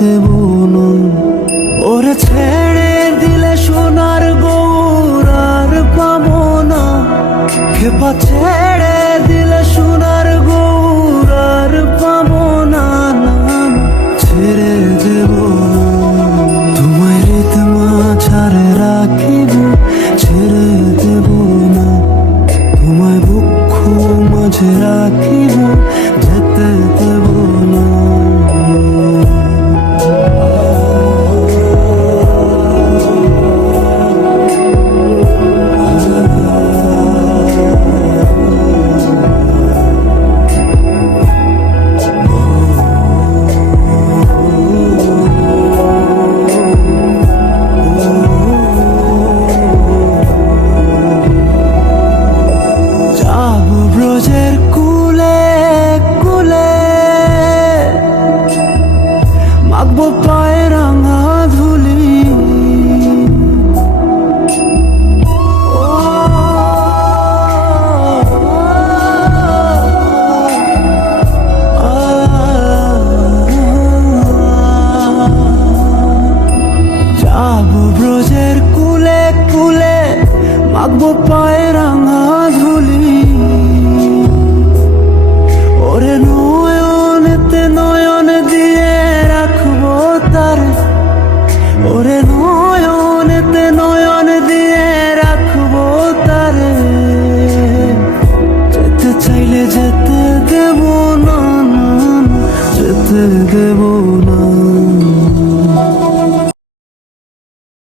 দেব না। ওরে ছেড়ে দিলে সোনার গৌর আর পাবো না, খেপা ছেড়ে দিলে সোনার গৌর আর পাবো না, না ছেড়ে দেব না। তোমায় রেত মাঝারে রাখিব, ছেড়ে দেব না। তোমায় বক্ষ মাঝে রাখিব, যেতে দেব না। ব্রজের কুলে কুলে মাখবো পায়ে রাঙা ধুলি, যাবো ব্রজের কুলে কুলে মাখবো পায়ে রাঙা ধুলি। ওরে নয়নেতে নয়ন দিয়ে রাখবো তারে, ওরে নয়নেতে নয়ন দিয়ে রাখবো তারে। যেতে চাইলে যেতে দেব না, যেতে দেব